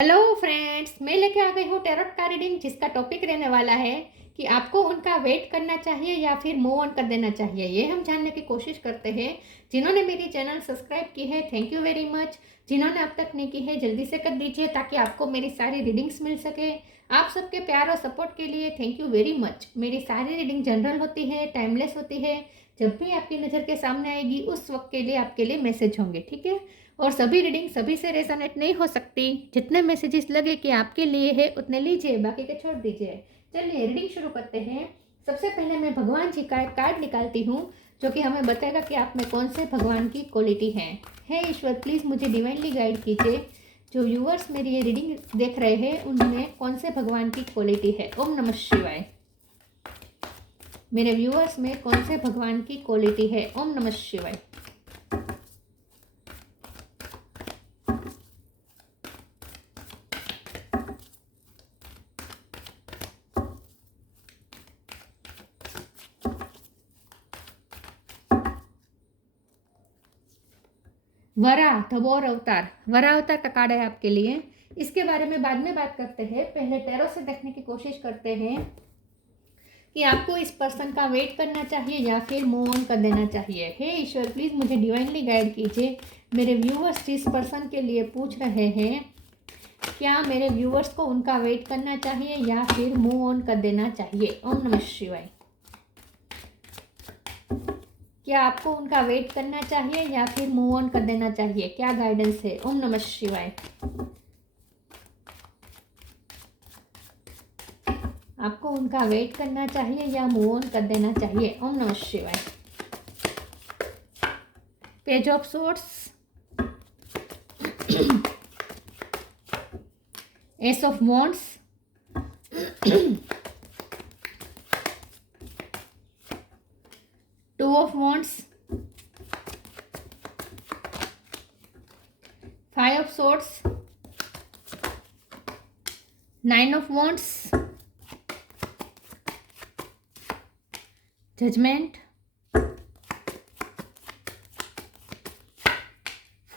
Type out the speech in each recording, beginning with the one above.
Hello friends, मैं लेके आ गई हूँ टैरोट का रीडिंग, जिसका टॉपिक रहने वाला है कि आपको उनका वेट करना चाहिए या फिर मूव ऑन कर देना चाहिए। ये हम जानने की कोशिश करते हैं। जिन्होंने मेरी चैनल सब्सक्राइब की है, थैंक यू वेरी मच। जिन्होंने अब तक नहीं की है, जल्दी से कर दीजिए ताकि आपको मेरी सारी रीडिंग्स मिल सके। आप सबके प्यार और सपोर्ट के लिए थैंक यू वेरी मच। मेरी सारी रीडिंग जनरल होती है, टाइमलेस होती है। जब भी आपकी नज़र के सामने आएगी उस वक्त के लिए आपके लिए मैसेज होंगे, ठीक है। और सभी रीडिंग सभी से रेजोनेट नहीं हो सकती। जितने मैसेजेस लगे कि आपके लिए है उतने लीजिए, बाकी के छोड़ दीजिए। चलिए रीडिंग शुरू करते हैं। सबसे पहले मैं भगवान जी का एक कार्ड निकालती हूँ जो कि हमें बताएगा कि आप में कौन से भगवान की क्वालिटी है। हे ईश्वर, प्लीज़ मुझे डिवाइनली गाइड कीजिए। जो व्यूअर्स मेरी ये रीडिंग देख रहे हैं उनमें कौन से भगवान की क्वालिटी है। ओम नमः शिवाय। मेरे व्यूअर्स में कौन से भगवान की क्वालिटी है। ओम नमः शिवाय। वरा द वॉर अवतार, वरा अवतार का कार्ड है आपके लिए। इसके बारे में बाद में बात करते हैं। पहले टैरो से देखने की कोशिश करते हैं कि आपको इस पर्सन का वेट करना चाहिए या फिर मूव ऑन कर देना चाहिए। हे ईश्वर, प्लीज़ मुझे डिवाइनली गाइड कीजिए। मेरे व्यूअर्स जिस पर्सन के लिए पूछ रहे हैं, क्या मेरे व्यूअर्स को उनका वेट करना चाहिए या फिर मूव ऑन कर देना चाहिए। ओम नमः शिवाय। क्या आपको उनका वेट करना चाहिए या फिर मूव ऑन कर देना चाहिए, क्या गाइडेंस है। ओम नमः शिवाय। आपको उनका वेट करना चाहिए या मूव ऑन कर देना चाहिए। ओम नमः शिवाय। Page of swords, ace of wands, two of wands, five of swords, nine of wands, judgement,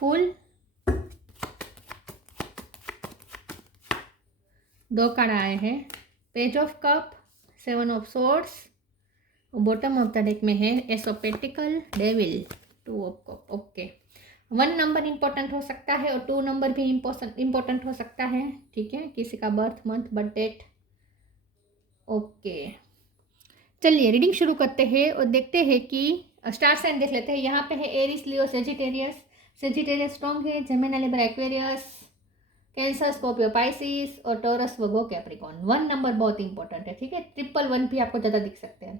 fool, दो कार्ड आए हैं। Page of cup, seven of swords, bottom of the deck में है ace of pentacle, devil, two of cup. Okay, 1 number important हो सकता है और 2 number भी इंपॉर्टेंट हो सकता है, ठीक है। किसी का birth month, birth date. Okay, चलिए रीडिंग शुरू करते हैं और देखते हैं कि स्टार साइन देख लेते हैं। यहाँ पे है एरिस, लियो, सेजिटेरियस। सेजिटेरियस स्ट्रॉन्ग है, Gemini, Libra, Aquarius, cancer, Scorpio, Pisces और टॉरस, वर्गो, कैप्रिकॉर्न। 1 नंबर बहुत इंपॉर्टेंट है, ठीक है। 111 भी आपको ज़्यादा दिख सकते हैं।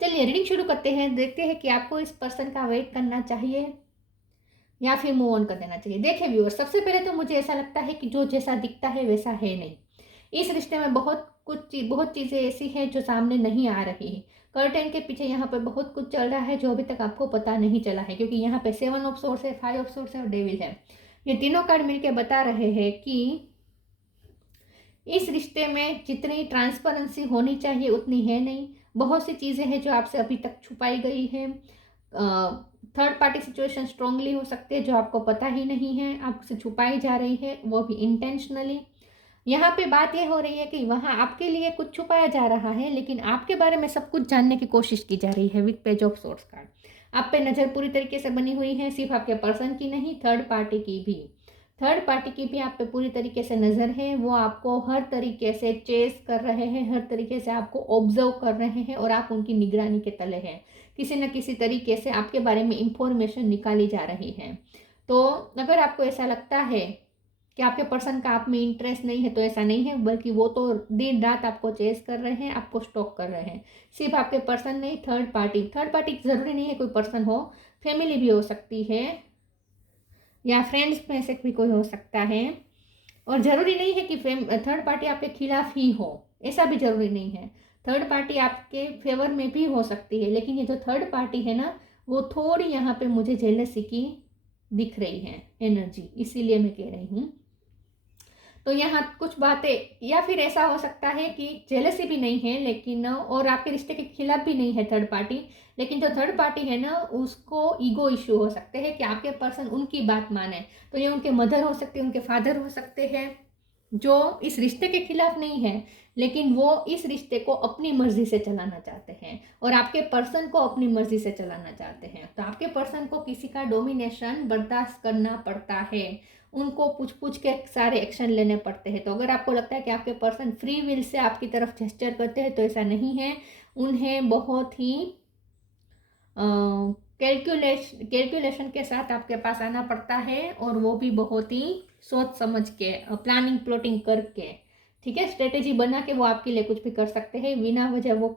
चलिए रीडिंग शुरू करते हैं, देखते हैं कि आपको इस पर्सन का वेट करना चाहिए या फिर मूव ऑन कर देना चाहिए। देखिए व्यूअर, सबसे पहले तो मुझे ऐसा लगता है कि जो जैसा दिखता है वैसा है नहीं। इस रिश्ते में बहुत चीज़ें ऐसी हैं जो सामने नहीं आ रही है। कर्टेन के पीछे यहाँ पे बहुत कुछ चल रहा है जो अभी तक आपको पता नहीं चला है, क्योंकि यहाँ पे 7 ऑफ सोर्स है, 5 ऑफ सोर्स है और डेविल है। ये तीनों कार्ड मिलके बता रहे हैं कि इस रिश्ते में जितनी ट्रांसपेरेंसी होनी चाहिए उतनी है नहीं। बहुत सी चीज़ें हैं जो आपसे अभी तक छुपाई गई है। थर्ड पार्टी सिचुएशन स्ट्रांगली हो सकती है जो आपको पता ही नहीं है, आपसे छुपाई जा रही है, वो भी इंटेंशनली। यहाँ पे बात ये हो रही है कि वहाँ आपके लिए कुछ छुपाया जा रहा है, लेकिन आपके बारे में सब कुछ जानने की कोशिश की जा रही है with page of source card. आप पे नज़र पूरी तरीके से बनी हुई है, सिर्फ आपके पर्सन की नहीं, थर्ड पार्टी की भी। थर्ड पार्टी की भी आप पे पूरी तरीके से नज़र है। वो आपको हर तरीके से चेस कर रहे हैं, हर तरीके से आपको ऑब्जर्व कर रहे हैं और आप उनकी निगरानी के तले हैं। किसी न किसी तरीके से आपके बारे में इंफॉर्मेशन निकाली जा रही है। तो अगर आपको ऐसा लगता है कि आपके पर्सन का आप में इंटरेस्ट नहीं है, तो ऐसा नहीं है, बल्कि वो तो दिन रात आपको चेस कर रहे हैं, आपको स्टॉक कर रहे हैं। सिर्फ आपके पर्सन नहीं, थर्ड पार्टी ज़रूरी नहीं है कोई पर्सन हो, फैमिली भी हो सकती है या फ्रेंड्स में से भी कोई हो सकता है। और ज़रूरी नहीं है कि थर्ड पार्टी आपके खिलाफ ही हो, ऐसा भी ज़रूरी नहीं है। थर्ड पार्टी आपके फेवर में भी हो सकती है, लेकिन ये जो थर्ड पार्टी है ना, वो थोड़ी यहाँ पे मुझे जेलसी की दिख रही है एनर्जी, इसीलिए मैं कह रही हूँ। तो यहाँ कुछ बातें, या फिर ऐसा हो सकता है कि जेलसी भी नहीं है लेकिन, और आपके रिश्ते के खिलाफ भी नहीं है थर्ड पार्टी, लेकिन जो थर्ड पार्टी है ना उसको ईगो इश्यू हो सकते हैं कि आपके पर्सन उनकी बात माने। तो ये उनके मदर हो सकते हैं, उनके फादर हो सकते हैं, जो इस रिश्ते के खिलाफ नहीं है, लेकिन वो इस रिश्ते को अपनी मर्जी से चलाना चाहते हैं और आपके पर्सन को अपनी मर्जी से चलाना चाहते हैं। तो आपके पर्सन को किसी का डोमिनेशन बर्दाश्त करना पड़ता है, उनको पूछ पूछ के सारे एक्शन लेने पड़ते हैं। तो अगर आपको लगता है कि आपके पर्सन फ्री विल से आपकी तरफ जेस्चर करते हैं, तो ऐसा नहीं है। उन्हें बहुत ही कैलकुलेशन के साथ आपके पास आना पड़ता है, और वो भी बहुत ही सोच समझ के, प्लानिंग प्लॉटिंग करके, ठीक है, स्ट्रेटेजी बना के वो आपके लिए कुछ भी कर सकते हैं। बिना वजह वो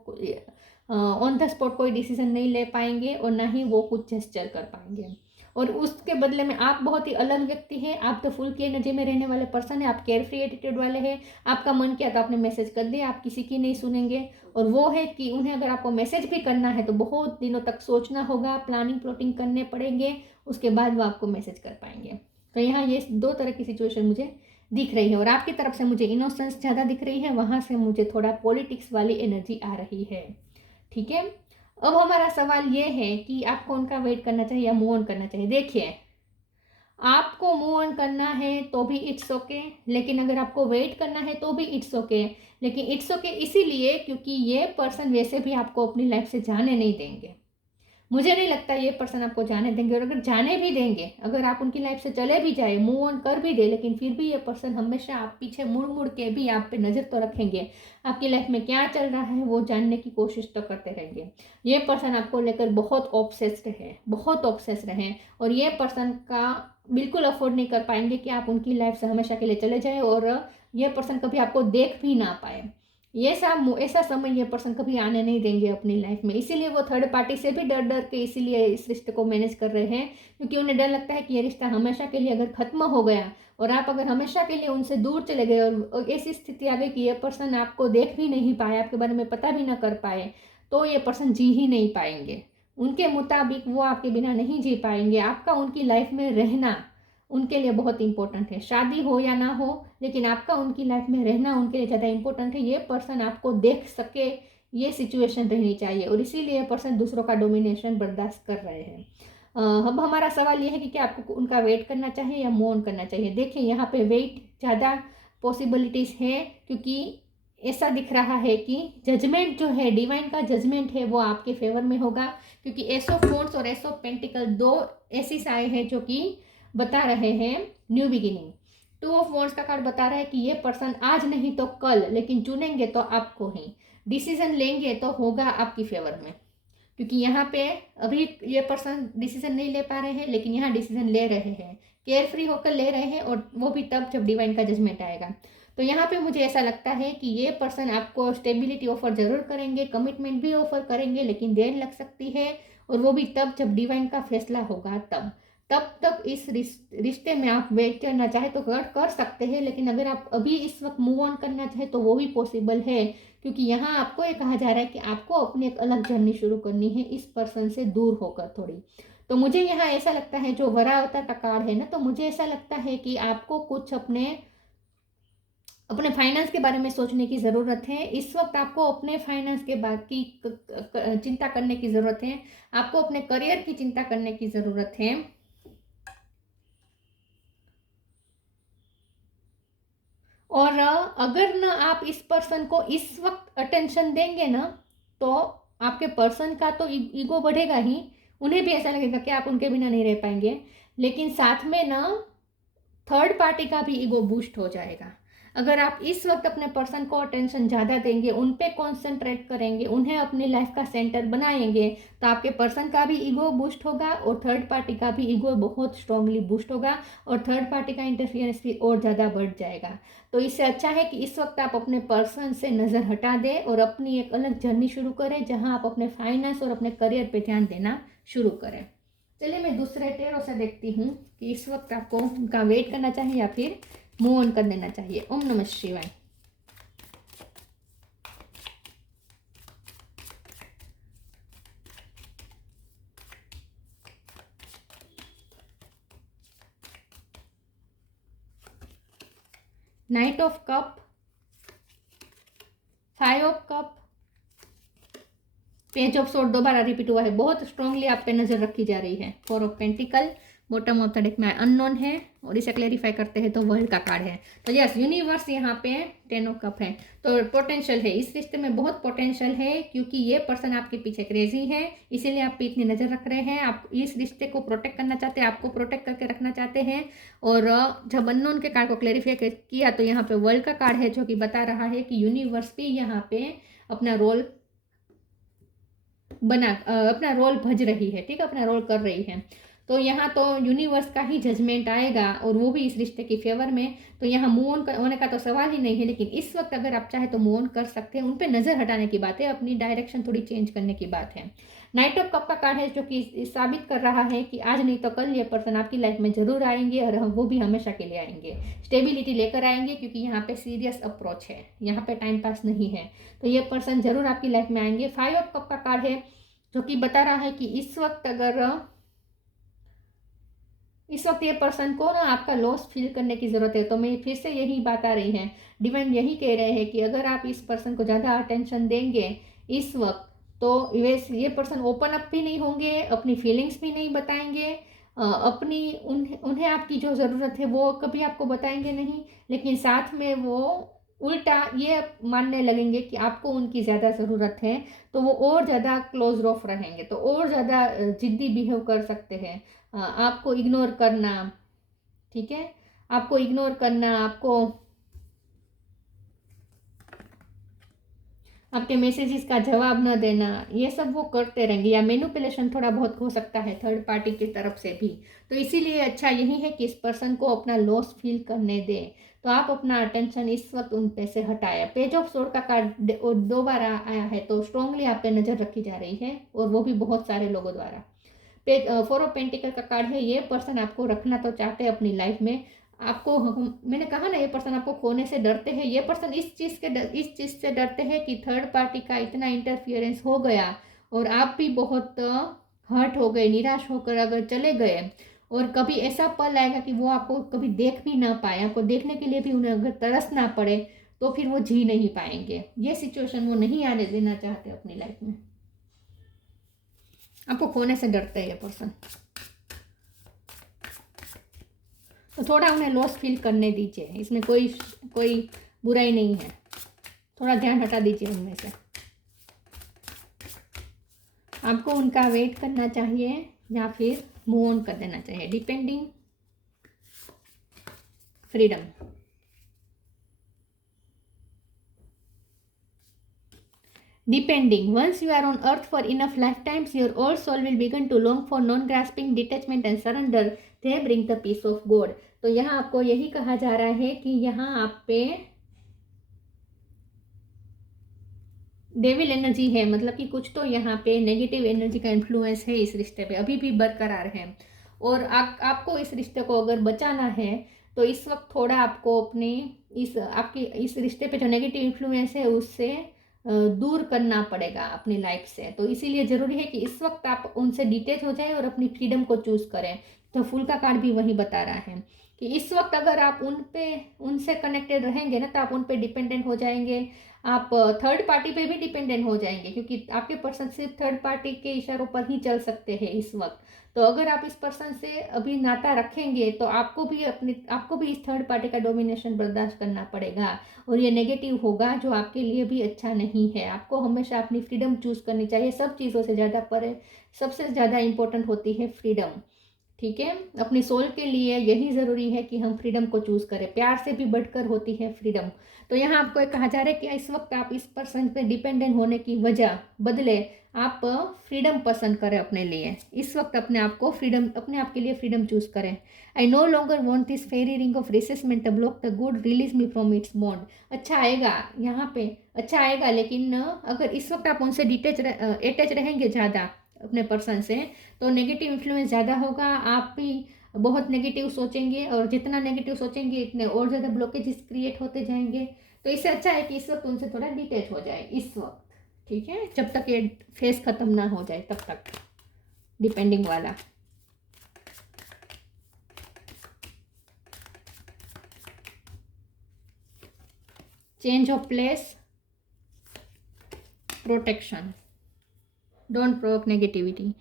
ऑन द स्पॉट कोई डिसीजन नहीं ले पाएंगे और ना ही वो कुछ जेस्चर कर पाएंगे। और उसके बदले में आप बहुत ही अलग व्यक्ति हैं, आप तो फुल की एनर्जी में रहने वाले पर्सन है, आप केयर फ्री एटीट्यूड वाले हैं। आपका मन किया तो आपने मैसेज कर दिया, आप किसी की नहीं सुनेंगे। और वो है कि उन्हें अगर आपको मैसेज भी करना है तो बहुत दिनों तक सोचना होगा, प्लानिंग प्लॉटिंग करने पड़ेंगे, उसके बाद वो आपको मैसेज कर पाएंगे। तो यहाँ ये दो तरह की सिचुएशन मुझे दिख रही है, और आपकी तरफ से मुझे इनोसेंस ज़्यादा दिख रही है, वहाँ से मुझे थोड़ा पॉलिटिक्स वाली एनर्जी आ रही है, ठीक है। अब हमारा सवाल ये है कि आपको उनका वेट करना चाहिए या मूव ऑन करना चाहिए। देखिए, आपको मूव ऑन करना है तो भी इट्स ओके, लेकिन अगर आपको वेट करना है तो भी इट्स ओके। लेकिन इट्स ओके इसीलिए क्योंकि ये पर्सन वैसे भी आपको अपनी लाइफ से जाने नहीं देंगे। मुझे नहीं लगता ये पर्सन आपको जाने देंगे, और अगर जाने भी देंगे, अगर आप उनकी लाइफ से चले भी जाए, मूव ऑन कर भी दे, लेकिन फिर भी ये पर्सन हमेशा आप पीछे मुड़ मुड़ के भी आप पे नज़र तो रखेंगे। आपकी लाइफ में क्या चल रहा है वो जानने की कोशिश तो करते रहेंगे। ये पर्सन आपको लेकर बहुत ऑब्सेस्ड है, बहुत ऑब्सेस्ड हैं, और ये पर्सन का बिल्कुल अफोर्ड नहीं कर पाएंगे कि आप उनकी लाइफ से हमेशा के लिए चले जाए, और ये पर्सन कभी आपको देख भी ना पाए। ये ऐसा समय ये पर्सन कभी आने नहीं देंगे अपनी लाइफ में। इसीलिए वो थर्ड पार्टी से भी डर डर के इसीलिए इस रिश्ते को मैनेज कर रहे हैं, क्योंकि उन्हें डर लगता है कि ये रिश्ता हमेशा के लिए अगर खत्म हो गया और आप अगर हमेशा के लिए उनसे दूर चले गए, और ऐसी स्थिति आ गई कि ये पर्सन आपको देख भी नहीं पाए, आपके बारे में पता भी ना कर पाए, तो ये पर्सन जी ही नहीं पाएंगे। उनके मुताबिक वो आपके बिना नहीं जी पाएंगे। आपका उनकी लाइफ में रहना उनके लिए बहुत इंपॉर्टेंट है। शादी हो या ना हो, लेकिन आपका उनकी लाइफ में रहना उनके लिए ज़्यादा इंपॉर्टेंट है। ये पर्सन आपको देख सके, ये सिचुएशन रहनी चाहिए, और इसीलिए ये पर्सन दूसरों का डोमिनेशन बर्दाश्त कर रहे हैं। अब हमारा सवाल ये है कि क्या आपको उनका वेट करना चाहिए या मूव ऑन करना चाहिए। देखिए, यहाँ पे वेट ज़्यादा पॉसिबिलिटीज़ है, क्योंकि ऐसा दिख रहा है कि जजमेंट जो है, डिवाइन का जजमेंट है, वो आपके फेवर में होगा, क्योंकि एस ऑफ वॉन्ड्स और एस ऑफ पेंटिकल दो ऐसी साए हैं जो कि बता रहे हैं new beginning. To of wands का कार्ड बता रहा है कि ये पर्सन आज नहीं तो कल, लेकिन चुनेंगे तो आपको ही, डिसीजन लेंगे तो होगा आपकी फेवर में। क्योंकि यहाँ पे अभी ये पर्सन डिसीजन नहीं ले पा रहे हैं, लेकिन यहाँ डिसीजन ले रहे हैं, केयर फ्री होकर ले रहे हैं, और वो भी तब जब डिवाइन का जजमेंट आएगा। तो यहाँ पे मुझे ऐसा लगता है कि ये पर्सन आपको स्टेबिलिटी ऑफर जरूर करेंगे, कमिटमेंट भी ऑफर करेंगे, लेकिन देर लग सकती है, और वो भी तब जब डिवाइन का फैसला होगा। तब तक इस रिश्ते में आप वेट करना चाहे तो कर सकते हैं, लेकिन अगर आप अभी इस वक्त मूव ऑन करना चाहे तो वो भी पॉसिबल है, क्योंकि यहाँ आपको ये कहा जा रहा है कि आपको अपनी एक अलग जर्नी शुरू करनी है इस पर्सन से दूर होकर थोड़ी। तो मुझे यहाँ ऐसा लगता है, जो वरा अवतार का कार्ड है ना, तो मुझे ऐसा लगता है कि आपको कुछ अपने फाइनेंस के बारे में सोचने की ज़रूरत है। इस वक्त आपको अपने फाइनेंस के बारे की चिंता करने की ज़रूरत है, आपको अपने करियर की चिंता करने की ज़रूरत है। और अगर ना आप इस पर्सन को इस वक्त अटेंशन देंगे ना, तो आपके पर्सन का तो ईगो बढ़ेगा ही, उन्हें भी ऐसा लगेगा कि आप उनके बिना नहीं रह पाएंगे, लेकिन साथ में ना थर्ड पार्टी का भी ईगो बूस्ट हो जाएगा। अगर आप इस वक्त अपने पर्सन को अटेंशन ज़्यादा देंगे, उन पे कॉन्सेंट्रेट करेंगे, उन्हें अपनी लाइफ का सेंटर बनाएंगे, तो आपके पर्सन का भी ईगो बूस्ट होगा, और थर्ड पार्टी का भी ईगो बहुत स्ट्रांगली बूस्ट होगा, और थर्ड पार्टी का इंटरफियरेंस भी और ज़्यादा बढ़ जाएगा। तो इससे अच्छा है कि इस वक्त आप अपने पर्सन से नज़र हटा दें और अपनी एक अलग जर्नी शुरू करें, जहाँ आप अपने फाइनेंस और अपने करियर पर ध्यान देना शुरू करें। चलिए, मैं दूसरे टेरो से देखती हूँ कि इस वक्त आपको उनका वेट करना चाहिए या फिर मूव ऑन कर देना चाहिए। ओम नमः शिवाय। Night of cup, 5 of cup, page of sword दोबारा रिपीट हुआ है, बहुत स्ट्रांगली आप पे नजर रखी जा रही है। 4 of pentacle, bottom of the deck में अननोन है और इसे क्लेरिफाई करते हैं तो वर्ल्ड का कार्ड है। तो यस, यूनिवर्स यहाँ पे 10 ऑफ कप है। तो पोटेंशियल है, इस रिश्ते में बहुत पोटेंशियल है, क्योंकि ये पर्सन आपके पीछे क्रेजी है, इसीलिए आप पे इतनी नज़र रख रहे हैं। आप इस रिश्ते को प्रोटेक्ट करना चाहते हैं, आपको प्रोटेक्ट करके रखना चाहते हैं। और जब अननोन के कार्ड को क्लेरिफाई किया तो यहाँ पे वर्ल्ड का कार्ड है, जो कि बता रहा है कि यूनिवर्स भी यहाँ पे अपना रोल अपना रोल भज रही है, ठीक है, अपना रोल कर रही है। तो यहाँ तो यूनिवर्स का ही जजमेंट आएगा और वो भी इस रिश्ते की फेवर में। तो यहाँ मूव ऑन होने का तो सवाल ही नहीं है, लेकिन इस वक्त अगर आप चाहे तो मूव ऑन कर सकते हैं। उन पे नज़र हटाने की बात है, अपनी डायरेक्शन थोड़ी चेंज करने की बात है। नाइट ऑफ कप का कार्ड है, जो कि साबित कर रहा है कि आज नहीं तो कल ये पर्सन आपकी लाइफ में जरूर आएंगे, और वो भी हमेशा के लिए आएंगे, स्टेबिलिटी लेकर आएंगे, क्योंकि यहाँ पे सीरियस अप्रोच है, यहाँ पे टाइम पास नहीं है। तो ये पर्सन जरूर आपकी लाइफ में आएंगे। 5 ऑफ कप का कार्ड है, जो कि बता रहा है कि इस वक्त ये पर्सन को ना आपका लॉस फील करने की ज़रूरत है। तो मैं फिर से यही बात आ रही है, डिवाइन यही कह रहे हैं कि अगर आप इस पर्सन को ज़्यादा अटेंशन देंगे इस वक्त, तो ये पर्सन ओपन अप भी नहीं होंगे, अपनी फीलिंग्स भी नहीं बताएंगे, उन्हें आपकी जो ज़रूरत है वो कभी आपको बताएंगे नहीं, लेकिन साथ में वो उल्टा ये मानने लगेंगे कि आपको उनकी ज़्यादा ज़रूरत है। तो वो और ज़्यादा क्लोज ऑफ रहेंगे, तो और ज़्यादा जिद्दी बिहेव कर सकते हैं, आपको इग्नोर करना, ठीक है, आपको इग्नोर करना, आपके मैसेजेस का जवाब न देना, ये सब वो करते रहेंगे, या मैनिपुलेशन थोड़ा बहुत हो सकता है थर्ड पार्टी की तरफ से भी। तो इसीलिए अच्छा यही है कि इस पर्सन को अपना लॉस फील करने दें। तो आप अपना अटेंशन इस वक्त उन पे से हटाया। पेज ऑफ सोर्ड का कार्ड 2 बार आया है, तो स्ट्रांगली आप पे नज़र रखी जा रही है, और वो भी बहुत सारे लोगों द्वारा। पेज 4 ऑफ पेंटिकल का कार्ड है, ये पर्सन आपको रखना तो चाहते हैं अपनी लाइफ में। मैंने कहा ना, ये पर्सन आपको खोने से डरते हैं। ये पर्सन इस चीज़ से डरते हैं कि थर्ड पार्टी का इतना इंटरफियरेंस हो गया और आप भी बहुत हर्ट हो गए, निराश होकर अगर चले गए, और कभी ऐसा पल आएगा कि वो आपको कभी देख भी ना पाए, आपको देखने के लिए भी उन्हें अगर तरस ना पड़े, तो फिर वो जी नहीं पाएंगे। ये सिचुएशन वो नहीं आने देना चाहते अपनी लाइफ में। आपको खोने से डरते हैं ये पर्सन, तो थोड़ा उन्हें लॉस फील करने दीजिए, इसमें कोई बुराई नहीं है। थोड़ा ध्यान हटा दीजिए उनमें से। आपको उनका वेट करना चाहिए या फिर मूव ऑन कर देना चाहिए। Depending, freedom. Depending, once you are on earth for enough lifetimes, your old soul will begin to long for non-grasping, detachment and surrender. They bring the peace of God. तो यहाँ आपको यही कहा जा रहा है कि यहाँ आप पे डेविल एनर्जी है, मतलब कि कुछ तो यहाँ पे नेगेटिव एनर्जी का इन्फ्लुएंस है इस रिश्ते पे, अभी भी बरकरार है। और आपको इस रिश्ते को अगर बचाना है, तो इस वक्त थोड़ा आपको अपने इस रिश्ते पे जो नेगेटिव इन्फ्लुएंस है उससे दूर करना पड़ेगा अपनी लाइफ से। तो इसीलिए ज़रूरी है कि इस वक्त आप उनसे डिटेच हो जाए और अपनी फ्रीडम को चूज़ करें। तो फूल का कार्ड भी वही बता रहा है कि इस वक्त अगर आप उनसे कनेक्टेड रहेंगे ना, तो आप उन पे डिपेंडेंट हो जाएंगे, आप थर्ड पार्टी पे भी डिपेंडेंट हो जाएंगे, क्योंकि आपके पर्सन सिर्फ थर्ड पार्टी के इशारों पर ही चल सकते हैं इस वक्त। तो अगर आप इस पर्सन से अभी नाता रखेंगे, तो आपको भी इस थर्ड पार्टी का डोमिनेशन बर्दाश्त करना पड़ेगा, और ये नेगेटिव होगा, जो आपके लिए भी अच्छा नहीं है। आपको हमेशा अपनी फ्रीडम चूज़ करनी चाहिए, सब चीज़ों से ज़्यादा सबसे ज़्यादा इम्पोर्टेंट होती है फ्रीडम, ठीक है। अपनी सोल के लिए यही ज़रूरी है कि हम फ्रीडम को चूज़ करें, प्यार से भी बढ़कर होती है फ्रीडम। तो यहाँ आपको एक कहा जा रहा है कि इस वक्त आप इस पर्सन पे डिपेंडेंट होने की बदले आप फ्रीडम पसंद करें अपने लिए। इस वक्त अपने आप के लिए फ्रीडम चूज़ करें। I no longer want this fairy ring of resentment block the good, release me from its bond. अच्छा आएगा, यहाँ पे अच्छा आएगा, लेकिन अगर इस वक्त आप उनसे अटैच रहेंगे ज़्यादा अपने पर्सन से, तो नेगेटिव इन्फ्लुएंस ज़्यादा होगा, आप भी बहुत नेगेटिव सोचेंगे, और जितना नेगेटिव सोचेंगे इतने और ज़्यादा ब्लॉकेजेस क्रिएट होते जाएंगे। तो इससे अच्छा है कि इस वक्त उनसे थोड़ा डिटेच हो जाए इस वक्त, ठीक है, जब तक ये फेस ख़त्म ना हो जाए तब तक, डिपेंडिंग वाला। Change of place, protection, don't provoke negativity.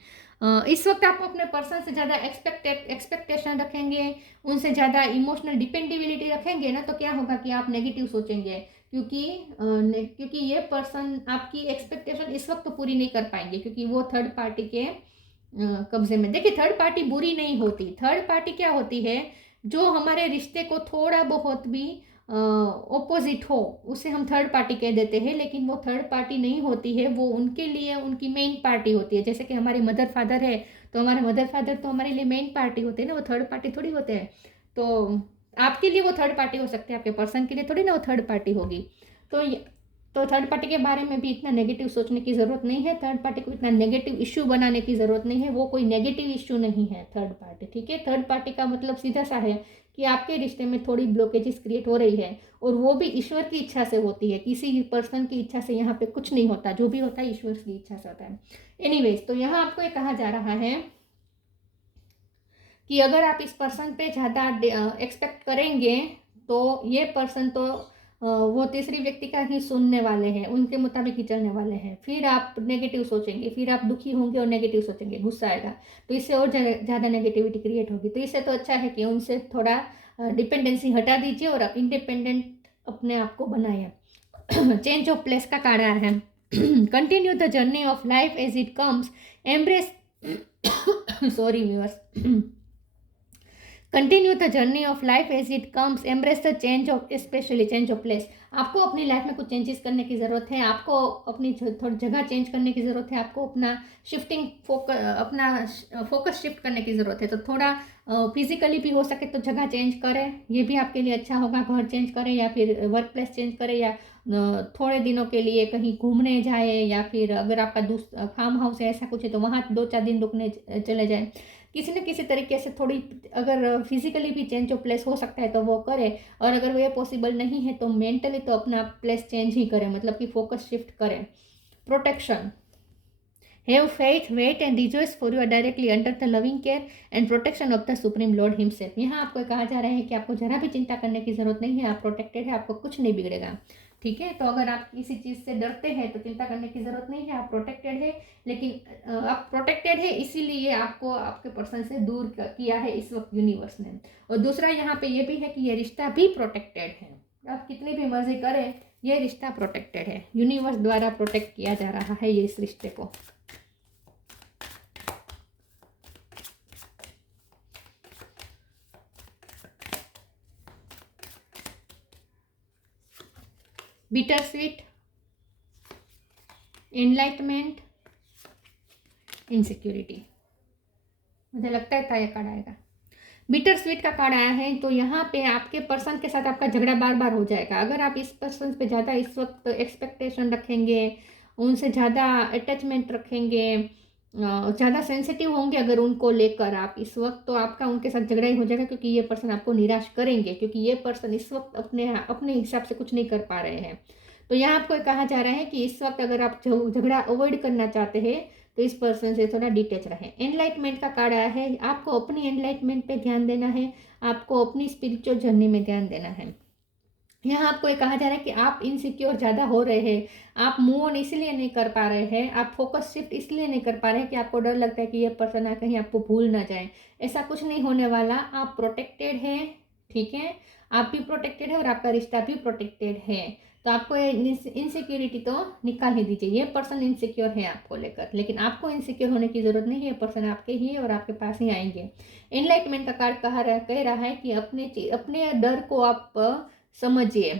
इस वक्त आप अपने पर्सन से ज़्यादा एक्सपेक्टेशन रखेंगे, उनसे ज़्यादा इमोशनल डिपेंडेबिलिटी रखेंगे ना, तो क्या होगा कि आप नेगेटिव सोचेंगे, क्योंकि ये पर्सन आपकी एक्सपेक्टेशन इस वक्त तो पूरी नहीं कर पाएंगे, क्योंकि वो थर्ड पार्टी के कब्जे में। देखिए, थर्ड पार्टी बुरी नहीं होती। थर्ड पार्टी क्या होती है, जो हमारे रिश्ते को थोड़ा बहुत भी ऑपोजिट हो, उसे हम थर्ड पार्टी कह देते हैं, लेकिन वो थर्ड पार्टी नहीं होती है, वो उनके लिए उनकी मेन पार्टी होती है। जैसे कि हमारे मदर फादर है, तो हमारे मदर फादर तो हमारे लिए मेन पार्टी होते हैं ना, वो थर्ड पार्टी थोड़ी होते हैं। तो आपके लिए वो थर्ड पार्टी हो सकते हैं, आपके पर्सन के लिए थोड़ी ना वो थर्ड पार्टी होगी। तो तो थर्ड पार्टी के बारे में भी इतना नेगेटिव सोचने की ज़रूरत नहीं है, थर्ड पार्टी को इतना नेगेटिव इश्यू बनाने की ज़रूरत नहीं है, वो कोई नेगेटिव इश्यू नहीं है थर्ड पार्टी, ठीक है। थर्ड पार्टी का मतलब सीधा सा है कि आपके रिश्ते में थोड़ी ब्लॉकेजेस क्रिएट हो रही है, और वो भी ईश्वर की इच्छा से होती है, किसी पर्सन की इच्छा से यहाँ पे कुछ नहीं होता, जो भी होता है ईश्वर की इच्छा से होता है। एनीवेज, तो यहाँ आपको ये कहा जा रहा है कि अगर आप इस पर्सन पे ज़्यादा एक्सपेक्ट करेंगे, तो ये पर्सन तो वो तीसरी व्यक्ति का ही सुनने वाले हैं, उनके मुताबिक ही चलने वाले हैं। फिर आप नेगेटिव सोचेंगे, फिर आप दुखी होंगे और नेगेटिव सोचेंगे, गुस्सा आएगा, तो इससे और ज़्यादा नेगेटिविटी क्रिएट होगी। तो इससे तो अच्छा है कि उनसे थोड़ा डिपेंडेंसी हटा दीजिए और आप इंडिपेंडेंट अपने आप को बनाए। चेंज ऑफ प्लेस का कार्ड आया है। Continue the journey of life as it comes, embrace sorry viewers, continue the journey of life as it comes, embrace the change of, specially change of place. आपको अपनी life में कुछ changes करने की ज़रूरत है, आपको अपनी थोड़ी जगह चेंज करने की ज़रूरत है, आपको अपना फोकस शिफ्ट करने की ज़रूरत है। तो थोड़ा फिजिकली भी हो सके तो जगह चेंज करें, ये भी आपके लिए अच्छा होगा। घर चेंज करें या फिर वर्क प्लेस चेंज करें, या थोड़े दिनों के लिए कहीं घूमने जाए, या फिर अगर आपका फार्म हाउस है ऐसा कुछ है तो वहाँ 2-4 दिन रुकने चले जाए। किसी न किसी तरीके से थोड़ी, अगर फिजिकली भी चेंज ऑफ प्लेस हो सकता है तो वो करें, और अगर वो पॉसिबल नहीं है तो मेंटली तो अपना प्लेस चेंज ही करें, मतलब कि फोकस शिफ्ट करें। Protection, have faith, wait and rejoice for you are directly under the loving care and protection of the supreme lord himself. यहाँ आपको कहा जा रहा है कि आपको जरा भी चिंता करने की जरूरत नहीं है, आप प्रोटेक्टेड है, आपको कुछ नहीं बिगड़ेगा, ठीक है। तो अगर आप किसी चीज़ से डरते हैं तो चिंता करने की ज़रूरत नहीं है, आप प्रोटेक्टेड है। लेकिन आप प्रोटेक्टेड है इसीलिए आपको आपके पर्सन से दूर किया है इस वक्त यूनिवर्स ने। और दूसरा यहाँ पे ये भी है कि ये रिश्ता भी प्रोटेक्टेड है, आप कितनी भी मर्जी करें, ये रिश्ता प्रोटेक्टेड है, यूनिवर्स द्वारा प्रोटेक्ट किया जा रहा है ये इस रिश्ते को। Bitter sweet, enlightenment, insecurity. मुझे लगता है था ये कार्ड आएगा। बिटर स्वीट का कार्ड आया है, तो यहाँ पे आपके पर्सन के साथ आपका झगड़ा बार बार हो जाएगा। अगर आप इस पर्सन पे ज़्यादा इस वक्त एक्सपेक्टेशन रखेंगे, उनसे ज़्यादा अटैचमेंट रखेंगे, ज़्यादा सेंसिटिव होंगे अगर उनको लेकर आप इस वक्त, तो आपका उनके साथ झगड़ा ही हो जाएगा, क्योंकि ये पर्सन आपको निराश करेंगे, क्योंकि ये पर्सन इस वक्त अपने अपने हिसाब से कुछ नहीं कर पा रहे हैं। तो यहाँ आपको कहा जा रहा है कि इस वक्त अगर आप झगड़ा अवॉइड करना चाहते हैं तो इस पर्सन से थोड़ा डिटेच रहें। एनलाइटमेंट का कार्ड आया है, आपको अपनी एनलाइटमेंट पे ध्यान देना है, आपको अपनी स्पिरिचुअल जर्नी में ध्यान देना है। यहाँ आपको ये कहा जा रहा है कि आप इनसिक्योर ज़्यादा हो रहे हैं, आप मूव ऑन इसलिए नहीं कर पा रहे हैं, आप फोकस शिफ्ट इसलिए नहीं कर पा रहे हैं कि आपको डर लगता है कि ये पर्सन आ कहीं आपको भूल ना जाए। ऐसा कुछ नहीं होने वाला, आप प्रोटेक्टेड हैं, ठीक है, आप भी प्रोटेक्टेड है और आपका रिश्ता भी प्रोटेक्टेड है। तो आपको इनसिक्योरिटी तो निकाल ही दीजिए, ये पर्सन इनसिक्योर है आपको लेकर, लेकिन आपको इनसिक्योर होने की ज़रूरत नहीं है, पर्सन आपके ही है और आपके पास ही आएंगे। एनलाइटमेंट का कार्ड कह रहा है कि अपने डर को आप समझिए,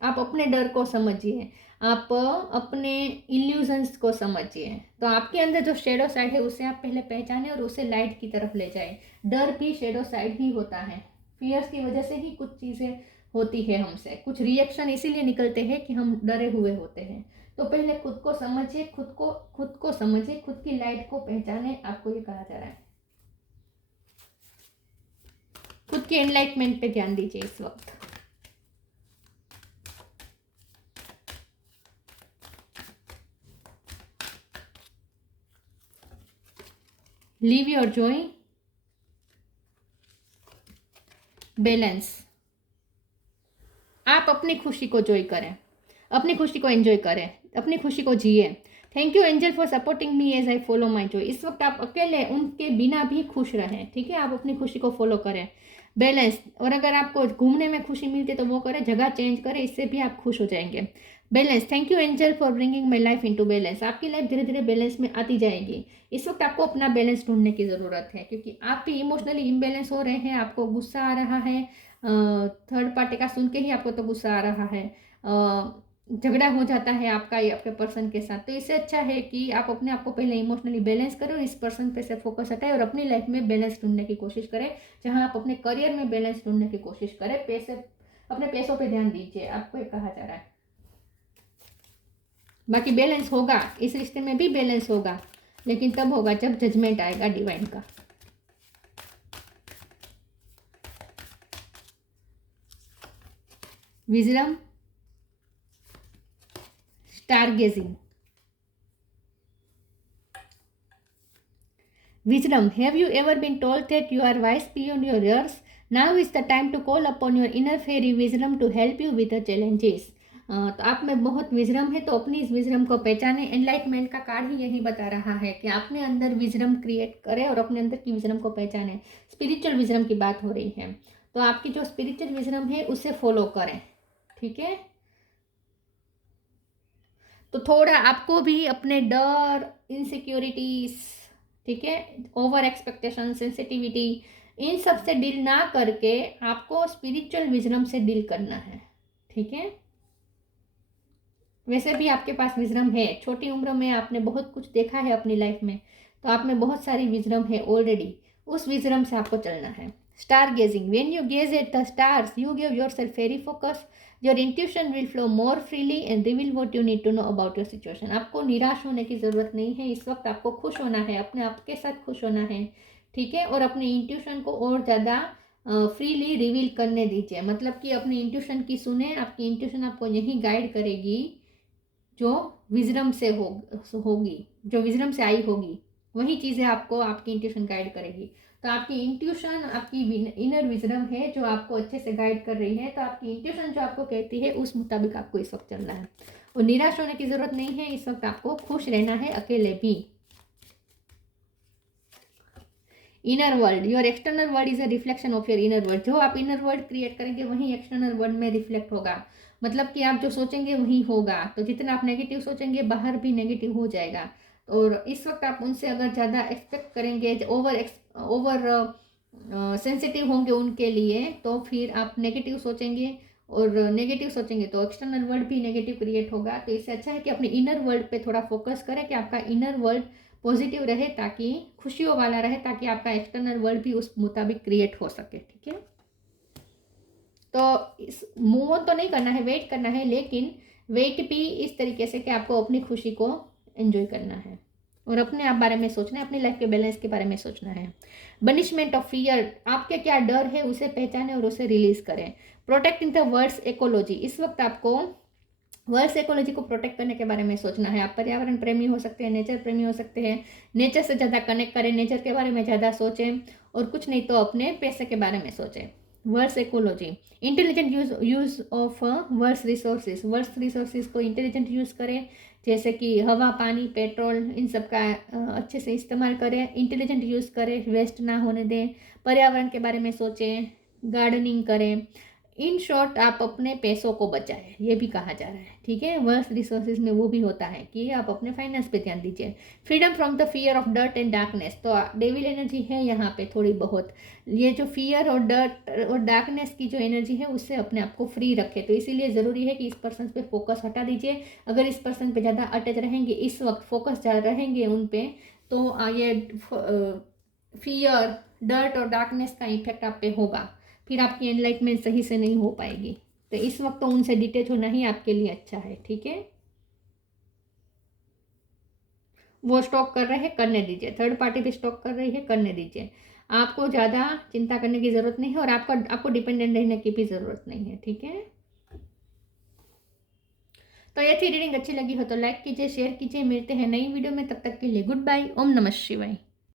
आप अपने डर को समझिए, आप अपने इल्यूजन्स को समझिए। तो आपके अंदर जो शेडो साइड है उसे आप पहले पहचानें और उसे लाइट की तरफ ले जाएं। डर भी शेडो साइड ही होता है, फियर्स की वजह से ही कुछ चीज़ें होती है हमसे, कुछ रिएक्शन इसीलिए निकलते हैं कि हम डरे हुए होते हैं। तो पहले खुद को समझिए, खुद को समझिए, खुद की लाइट को पहचाने, आपको ये कहा जा रहा है। खुद की एनलाइटमेंट पे ध्यान दीजिए इस वक्त। Leave your Joy, balance. आप अपनी खुशी को जॉय करें, अपनी खुशी को एंजॉय करें, अपनी खुशी को जिए। Thank you angel for supporting me as I follow my joy. इस वक्त आप अकेले उनके बिना भी खुश रहें, ठीक है, आप अपनी खुशी को फॉलो करें। बैलेंस, और अगर आपको घूमने में खुशी मिलती है तो वो करें, जगह चेंज करें, इससे भी आप खुश हो जाएंगे। Balance, thank you angel for bringing my life into balance. आपकी लाइफ धीरे धीरे बैलेंस में आती जाएगी। इस वक्त आपको अपना बैलेंस ढूंढने की ज़रूरत है, क्योंकि आप भी इमोशनली इम्बैलेंस हो रहे हैं, आपको गुस्सा आ रहा है, थर्ड पार्टी का सुन के ही आपको तो गुस्सा आ रहा है, झगड़ा हो जाता है आपका या आपके पर्सन के साथ। तो इससे अच्छा है कि आप अपने आप को पहले इमोशनली बैलेंस करें और इस पर्सन पे से फोकस हटाएं और अपनी लाइफ में बैलेंस ढूंढने की कोशिश करें, जहां आप अपने करियर में बैलेंस ढूंढने की कोशिश करें। अपने पैसों पे ध्यान दीजिए, आपको ये कहा जा रहा है। बाकी बैलेंस होगा, इस रिश्ते में भी बैलेंस होगा, लेकिन तब होगा जब जजमेंट आएगा डिवाइन का। Wisdom, stargazing. Wisdom, have you ever been told that you are wise beyond your years? Now is the time to call upon your inner fairy wisdom to help you with the challenges. तो आप में बहुत wisdom है, तो अपनी इस wisdom को पहचाने। एनलाइटमेंट का कार्ड ही यही बता रहा है कि अपने अंदर विजडम क्रिएट करें और अपने अंदर की विजडम को पहचाने। स्पिरिचुअल विजडम की बात हो रही है, तो आपकी जो स्पिरिचुअल विजडम है उसे फॉलो करें, ठीक है। तो थोड़ा आपको भी अपने डर, इनसिक्योरिटीज, ठीक है, ओवर एक्सपेक्टेशन, सेंसिटिविटी, इन सब से डील ना करके आपको स्पिरिचुअल विजडम से डील करना है, ठीक है। वैसे भी आपके पास विजडम है, छोटी उम्र में आपने बहुत कुछ देखा है अपनी लाइफ में, तो आप में बहुत सारी विजडम है ऑलरेडी, उस विजडम से आपको चलना है। Star gazing, when you gaze at the stars you give yourself very focus, your intuition will flow more freely and reveal what you need to know about your situation. आपको निराश होने की ज़रूरत नहीं है, इस वक्त आपको खुश होना है, अपने आप के साथ खुश होना है, ठीक है। और अपने इंट्यूशन को और ज़्यादा फ्रीली रिवील करने दीजिए, मतलब कि अपनी इंट्यूशन की सुने, आपकी इंट्यूशन आपको यही गाइड करेगी जो विजडम से होगी, जो विजडम से आई होगी, वही चीज़ें आपको आपकी इंट्यूशन गाइड करेगी। तो आपकी इंट्यूशन आपकी इनर विजडम है जो आपको अच्छे से गाइड कर रही है। तो आपकी इंट्यूशन जो आपको कहती है उस मुताबिक आपको इस वक्त चलना है, और निराश होने की ज़रूरत नहीं है, इस वक्त आपको खुश रहना है अकेले भी। Inner world, your external world is a reflection of your inner world. जो आप इनर वर्ल्ड क्रिएट करेंगे वही एक्सटर्नल वर्ल्ड में रिफ्लेक्ट होगा, मतलब कि आप जो सोचेंगे वही होगा। तो जितना आप नेगेटिव सोचेंगे बाहर भी नेगेटिव हो जाएगा। और इस वक्त आप उनसे अगर ज़्यादा एक्सपेक्ट करेंगे, ओवर सेंसिटिव होंगे उनके लिए, तो फिर आप नेगेटिव सोचेंगे, और नेगेटिव सोचेंगे तो एक्सटर्नल वर्ल्ड भी नेगेटिव क्रिएट होगा। तो इससे अच्छा है कि अपने इनर वर्ल्ड पे थोड़ा फोकस करें कि आपका इनर वर्ल्ड पॉजिटिव रहे, ताकि खुशियों वाला रहे, ताकि आपका एक्सटर्नल वर्ल्ड भी उस मुताबिक क्रिएट हो सके, ठीक है। तो इस मूव ऑन तो नहीं करना है, वेट करना है, लेकिन वेट भी इस तरीके से कि आपको अपनी खुशी को एंजॉय करना है और अपने आप बारे में सोचना है, अपनी लाइफ के बैलेंस के बारे में सोचना है। बनिशमेंट ऑफ फियर, आपके क्या डर है उसे पहचानें और उसे रिलीज करें। Protect in the words ecology, इस वक्त आपको वर्ल्ड इकोलॉजी को प्रोटेक्ट करने के बारे में सोचना है। आप पर्यावरण प्रेमी हो सकते हैं, नेचर प्रेमी हो सकते हैं, नेचर से ज़्यादा कनेक्ट करें, नेचर के बारे में ज़्यादा सोचें, और कुछ नहीं तो अपने पैसे के बारे में सोचें। World ecology, intelligent use of world resources को इंटेलिजेंट यूज़ करें, जैसे कि हवा, पानी, पेट्रोल, इन सब का अच्छे से इस्तेमाल करें, इंटेलिजेंट यूज़ करें, वेस्ट ना होने दें, पर्यावरण के बारे में सोचें, गार्डनिंग करें। इन शॉर्ट आप अपने पैसों को बचाएं, ये भी कहा जा रहा है, ठीक है। वर्ल्ड रिसोर्सेज में वो भी होता है कि आप अपने फाइनेंस पे ध्यान दीजिए। Freedom from the fear of dirt and darkness, तो डेविल एनर्जी है यहाँ पे थोड़ी बहुत, ये जो फियर और डर्ट और डार्कनेस की जो एनर्जी है उससे अपने आप को फ्री रखें। तो इसीलिए ज़रूरी है कि इस पर्सन पे फोकस हटा दीजिए। अगर इस पर्सन पे ज़्यादा अटैच रहेंगे, इस वक्त फोकस ज़्यादा रहेंगे उन पे, तो ये फियर, डर्ट और डार्कनेस का इफेक्ट आप पे होगा, फिर आपकी एनलाइटमेंट सही से नहीं हो पाएगी। तो इस वक्त तो उनसे डिटेच होना ही आपके लिए अच्छा है, ठीक है। वो स्टॉक कर रहे हैं, करने दीजिए। थर्ड पार्टी भी स्टॉक कर रही है, करने दीजिए। आपको ज़्यादा चिंता करने की ज़रूरत नहीं है, और आपको डिपेंडेंट रहने की भी ज़रूरत नहीं है, ठीक है। तो ये थी रीडिंग, अच्छी लगी हो तो लाइक कीजिए, शेयर कीजिए। मिलते हैं नई वीडियो में, तब तक के लिए गुड बाय। ओम नमः शिवाय।